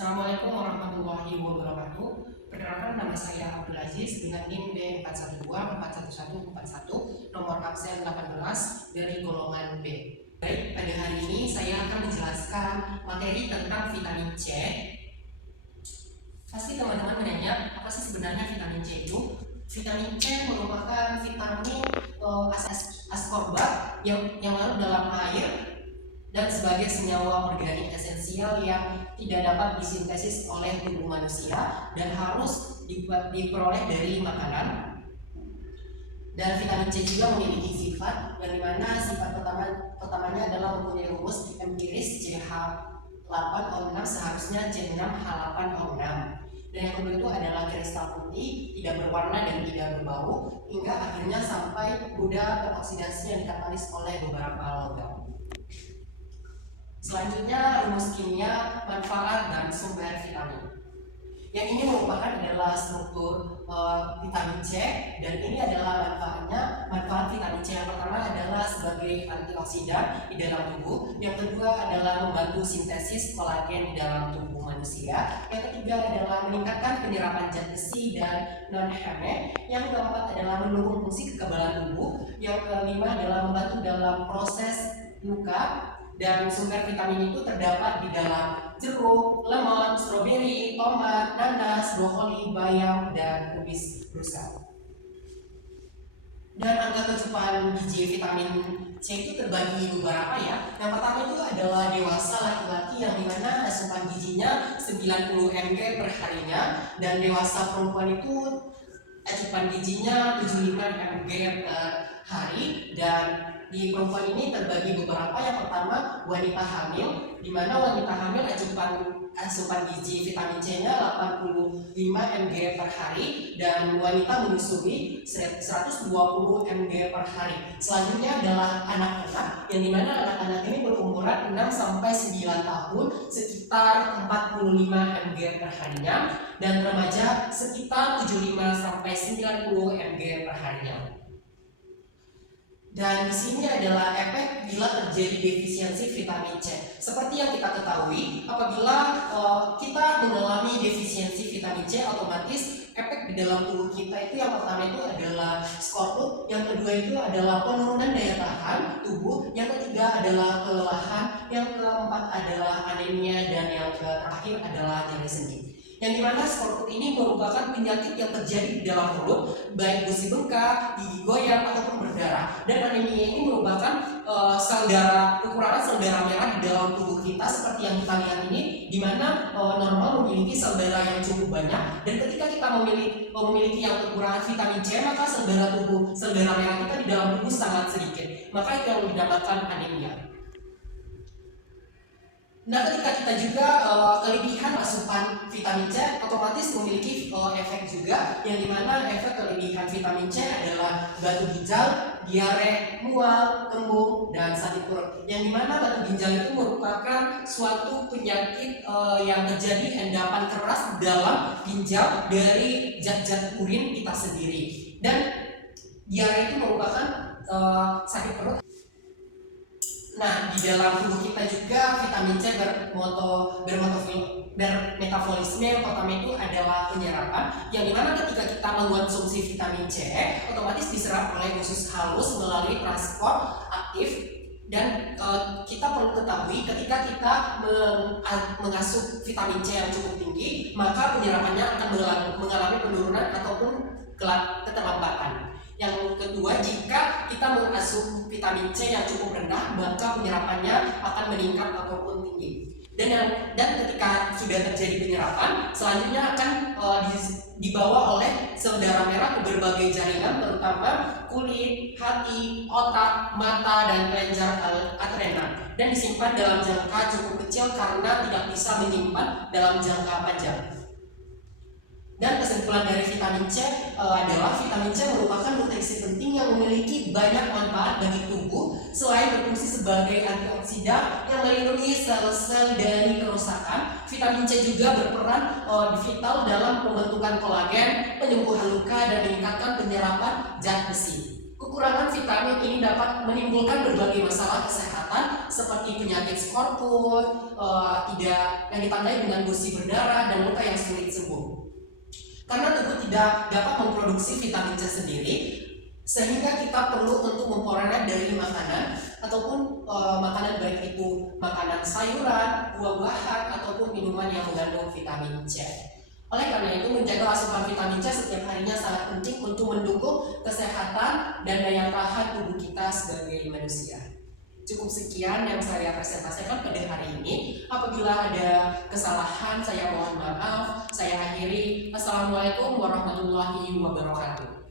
Assalamualaikum warahmatullahi wabarakatuh. Perkenalkan, nama saya Abdul Aziz dengan NIM B412411141, nomor absen 18 dari golongan B. Baik, pada hari ini saya akan menjelaskan materi tentang vitamin C. Pasti teman-teman menanya, apa sih sebenarnya vitamin C itu? Vitamin C merupakan vitamin ascorbat yang larut dalam air dan sebagai senyawa organik esensial yang tidak dapat disintesis oleh tubuh manusia dan harus diperoleh dari makanan. Dan vitamin C juga memiliki sifat yang dimana sifat pertamanya adalah mempunyai rumus empiris CH8O6 seharusnya C6H8O6. Dan yang kedua itu adalah kristal putih, tidak berwarna dan tidak berbau, hingga akhirnya sampai mudah teroksidasi yang dikatalis oleh beberapa logam. Selanjutnya, rumus kimia, manfaat, dan sumber vitamin. Yang ini merupakan adalah struktur vitamin C, dan ini adalah manfaatnya. Manfaat vitamin C yang pertama adalah sebagai antioksidan di dalam tubuh. Yang kedua adalah membantu sintesis kolagen di dalam tubuh manusia. Yang ketiga adalah meningkatkan penyerapan zat besi dan non-heme. Yang keempat adalah mendukung fungsi kekebalan tubuh. Yang kelima adalah membantu dalam proses luka. Dan sumber vitamin itu terdapat di dalam jeruk, lemon, stroberi, tomat, nanas, brokoli, bayam, dan kubis rusa. Dan angka kecukupan gizi vitamin C itu terbagi beberapa ya. Yang pertama itu adalah dewasa laki-laki yang dimana asupan gizinya 90 mg per harinya, dan dewasa perempuan itu asupan gizinya 75 mg per hari. Dan di perempuan ini terbagi beberapa. Yang pertama, wanita hamil, di mana wanita hamil asupan gizi vitamin C-nya 85 mg per hari, dan wanita menyusui 120 mg per hari. Selanjutnya adalah anak-anak, yang dimana anak-anak ini berumuran 6 sampai 9 tahun sekitar 45 mg per harinya, dan remaja sekitar 75 sampai 90 mg per harinya. Dan di sini adalah efek bila terjadi defisiensi vitamin C. Seperti yang kita ketahui, apabila kita mengalami defisiensi vitamin C, otomatis efek di dalam tubuh kita itu yang pertama itu adalah skorbut, yang kedua itu adalah penurunan daya tahan tubuh, yang ketiga adalah kelelahan, yang keempat adalah anemia, dan yang terakhir adalah nyeri sendi. Yang dimana skorbut ini merupakan penyakit yang terjadi di dalam mulut, baik gusi bengkak, gigi goyang, ataupun berdarah. Dan anemia ini merupakan kekurangan sel darah merah di dalam tubuh kita seperti yang kita lihat ini, dimana normal memiliki sel darah yang cukup banyak, dan ketika kita memiliki yang kekurangan vitamin C, maka sel darah merah kita di dalam tubuh sangat sedikit, maka itu yang dinamakan anemia. Nah, ketika kita juga kelebihan asupan vitamin C, otomatis memiliki efek juga, yang dimana efek kelebihan vitamin C adalah batu ginjal, diare, mual, kembung, dan sakit perut. Yang dimana batu ginjal itu merupakan suatu penyakit yang terjadi endapan keras dalam ginjal dari zat-zat urin kita sendiri. Dan diare itu merupakan sakit perut. Nah, di dalam tubuh kita juga vitamin C bermetabolisme. Yang pertama itu adalah penyerapan, yang dimana ketika kita mengkonsumsi vitamin C, otomatis diserap oleh usus halus melalui transport aktif. Dan kita perlu ketahui, ketika kita mengasup vitamin C yang cukup tinggi, maka penyerapannya akan mengalami penurunan ataupun keterlambatan. Yang kedua, jika kita mengasup vitamin C yang cukup rendah, maka penyerapannya akan meningkat ataupun tinggi. Dan ketika sudah terjadi penyerapan, selanjutnya akan dibawa oleh sel darah merah ke berbagai jaringan, terutama kulit, hati, otak, mata, dan kelenjar adrenal, dan disimpan dalam jangka cukup kecil karena tidak bisa menyimpan dalam jangka panjang. Dan kesimpulan dari vitamin C adalah vitamin C merupakan nutrisi penting yang memiliki banyak manfaat bagi tubuh. Selain berfungsi sebagai antioksidan yang melindungi sel-sel dari kerusakan, vitamin C juga berperan vital dalam pembentukan kolagen, penyembuhan luka, dan meningkatkan penyerapan zat besi. Kekurangan vitamin ini dapat menimbulkan berbagai masalah kesehatan seperti penyakit skorpun, yang ditandai dengan gusi berdarah dan luka yang sulit sembuh. Karena tubuh tidak dapat memproduksi vitamin C sendiri, sehingga kita perlu untuk memperoleh dari makanan ataupun makanan, baik itu makanan sayuran, buah-buahan ataupun minuman yang mengandung vitamin C. Oleh karena itu, menjaga asupan vitamin C setiap harinya sangat penting untuk mendukung kesehatan dan daya tahan tubuh kita sebagai manusia. Cukup sekian yang saya presentasikan pada hari ini. Apabila ada kesalahan, saya mohon maaf. Saya akhiri. Assalamualaikum warahmatullahi wabarakatuh.